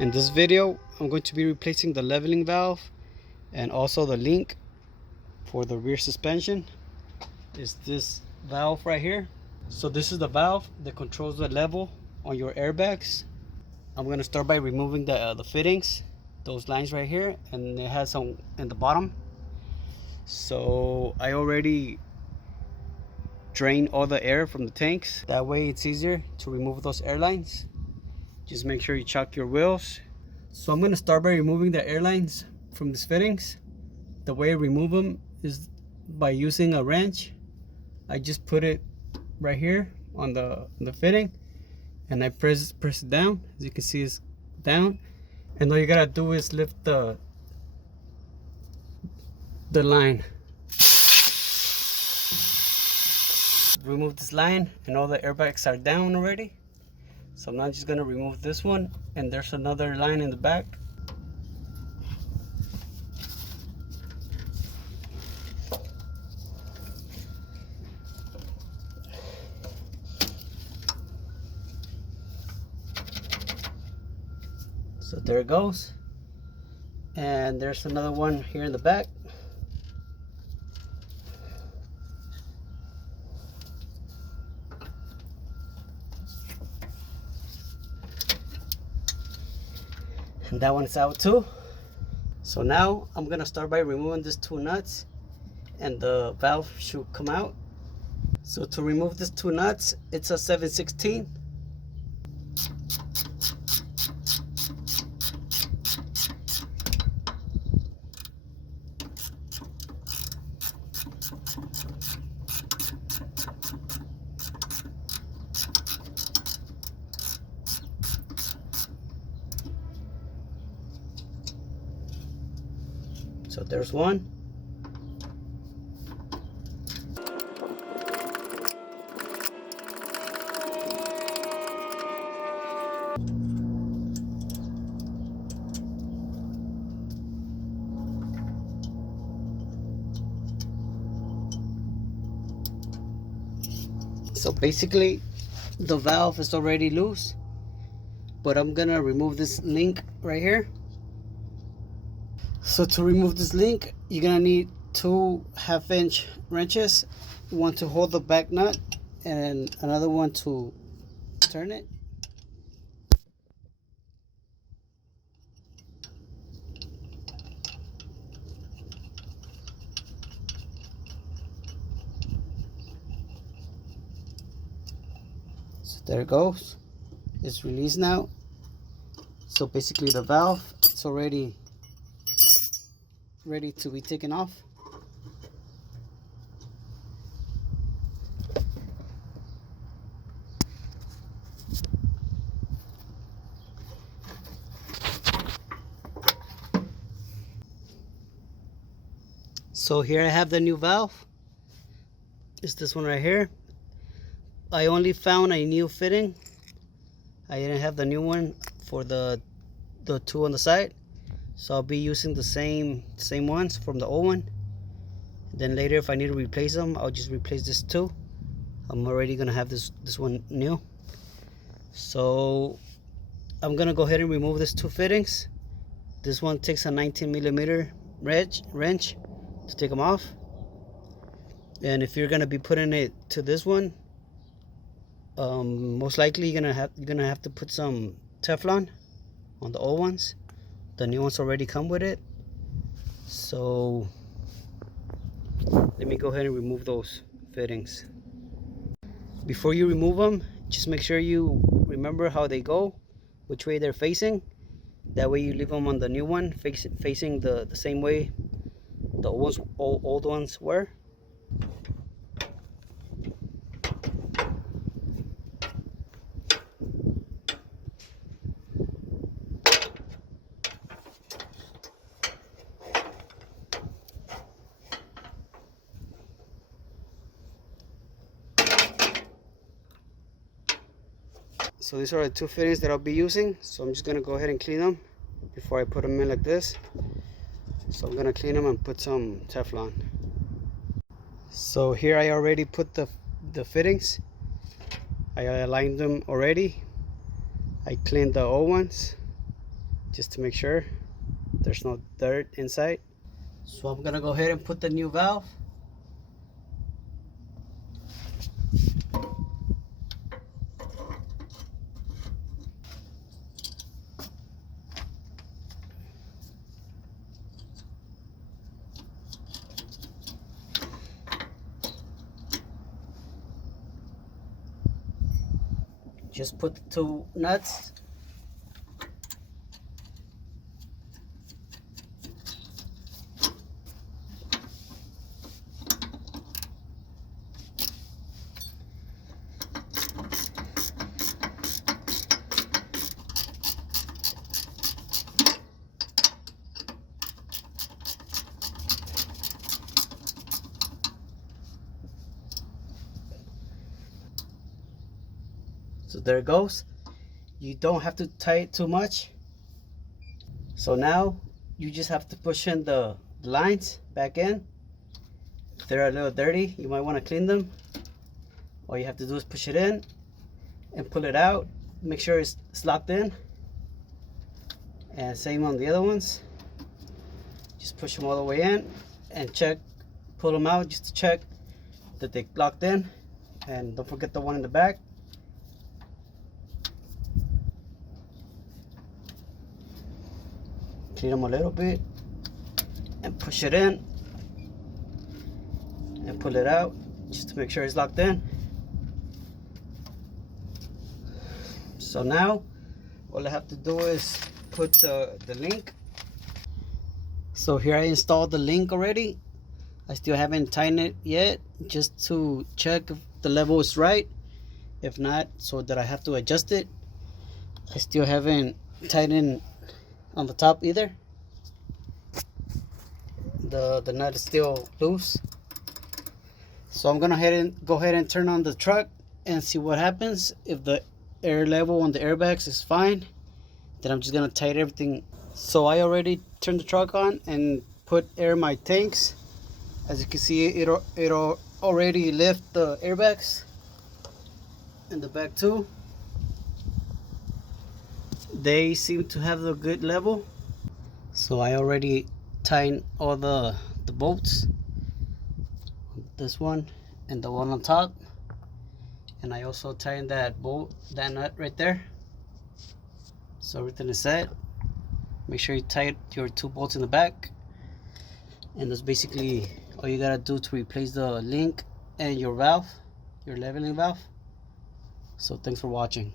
In this video, I'm going to be replacing the leveling valve and also the link for the rear suspension. Is this valve right here. So this is the valve that controls the level on your airbags. I'm going to start by removing the fittings, those lines right here, and it has some in the bottom. So I already drained all the air from the tanks. That way it's easier to remove those airlines. Just make sure you chock your wheels. So I'm going to start by removing the airlines from these fittings. The way I remove them is by using a wrench. I just put it right here on the fitting and I press it down. As you can see, it's down, and all you gotta do is lift the line. Remove this line and all the airbags are down already. So I'm now just gonna remove this one, and there's another line in the back. So there it goes. And there's another one here in the back. And that one's out too. So now I'm gonna start by removing these two nuts, and the valve should come out. So to remove these two nuts, it's a 7/16. So there's one. So basically the valve is already loose, but I'm gonna remove this link right here. So to remove this link, you're gonna need 2 1/2-inch wrenches, one to hold the back nut and another one to turn it. So there it goes. It's released now. So basically the valve, it's already ready to be taken off. So here I have the new valve. It's this one right here. I only found a new fitting. I didn't have the new one for the two on the side. So I'll be using the same ones from the old one. Then later, if I need to replace them, I'll just replace this too. I'm already gonna have this one new. So I'm gonna go ahead and remove these 2 fittings. This one takes a 19mm wrench to take them off. And if you're gonna be putting it to this one, most likely you're gonna have to put some Teflon on the old ones. The new ones already come with it. So let me go ahead and remove those fittings. Before you remove them, just make sure you remember how they go, which way they're facing. That way you leave them on the new one facing the same way the old ones were. So these are the 2 fittings that I'll be using. So I'm just gonna go ahead and clean them before I put them in like this. So I'm gonna clean them and put some Teflon. So here I already put the fittings. I aligned them already. I cleaned the old ones just to make sure there's no dirt inside. So I'm gonna go ahead and put the new valve. Just put the two nuts. So there it goes. You don't have to tie it too much. So now you just have to push in the lines back in. If they're a little dirty, you might want to clean them. All you have to do is push it in and pull it out. Make sure it's locked in. And same on the other ones. Just push them all the way in and check, pull them out just to check that they locked in. And don't forget the one in the back. Clean them a little bit and push it in and pull it out just to make sure it's locked in. So now all I have to do is put the link. So here I installed the link already. I still haven't tightened it yet, just to check if the level is right. If not, so that I have to adjust it. I still haven't tightened on the top either. The nut is still loose. So I'm gonna go ahead and turn on the truck and see what happens. If the air level on the airbags is fine, then I'm just gonna tighten everything. So I already turned the truck on and put air in my tanks. As you can see, it'll already lift the airbags in the back too. They seem to have a good level. So I already tightened all the bolts, this one and the one on top, and I also tightened that that nut right there. So everything is set. Make sure you tighten your two bolts in the back, and that's basically all you gotta do to replace the link and your valve, your leveling valve. So thanks for watching.